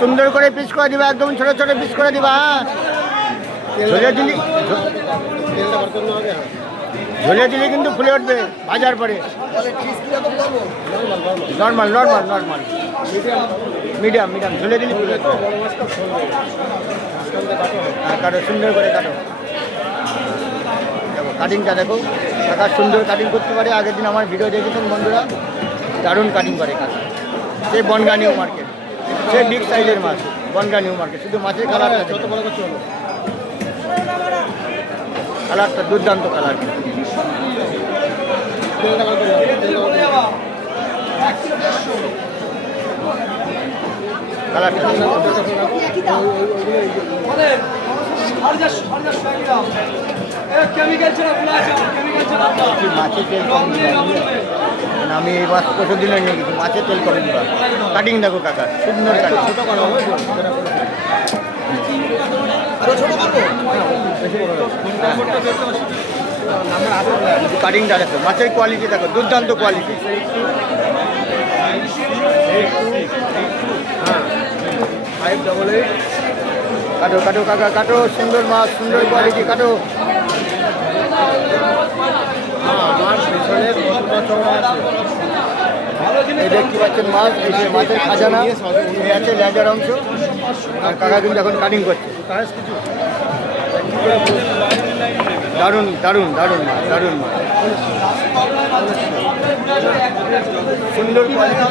সুন্দর করে পিস করে দিবা, একদম ছোট ছোট পিস করে দিবা। হ্যাঁ ঝোলে দিলি, ঝোলে দিলে কিন্তু ফুলে উঠবে ভাজার পরে। Normal normal normal medium medium ঝোলে দিলে ফুলে উঠবে। হ্যাঁ কাটো, সুন্দর করে কাটো। দেখো কাটিংটা দেখো, কাকা সুন্দর কাটিং করতে পারে। আগের দিন আমার ভিডিও দেখেছেন বন্ধুরা, দারুণ কাটিং করে কাকা। সে বনগা নিউ মার্কেট, সে বিগ সাইজের মাছ, বনগা নিউ মার্কেট। শুধু মাছের কালারটা, কালারটা দুর্দান্ত কালার। কালারটা মাছের তেল কম দিবা। আমি এই মাছ 25 দিনে নিয়ে গেছি, মাছের তেল কম দিবা। কাটিং দেখো কাকা, সুন্দর কাটিং। কাটিংটা দেখো, মাছের কোয়ালিটি দেখো, দুর্দান্ত কোয়ালিটি। কাটো কাটো কাকা কাটো, সুন্দর মাছ, সুন্দর কোয়ালিটি কাটো। এই দেখতে পাচ্ছেন মাছ, এই যে মাছের খাজানা, এই আছে লেজার অংশ। আর কাকা কিন্তু এখন কাটিং করছে। দারুণ দারুণ দারুণ মাছ, দারুণ মাছ, সুন্দর কোয়ালিটি।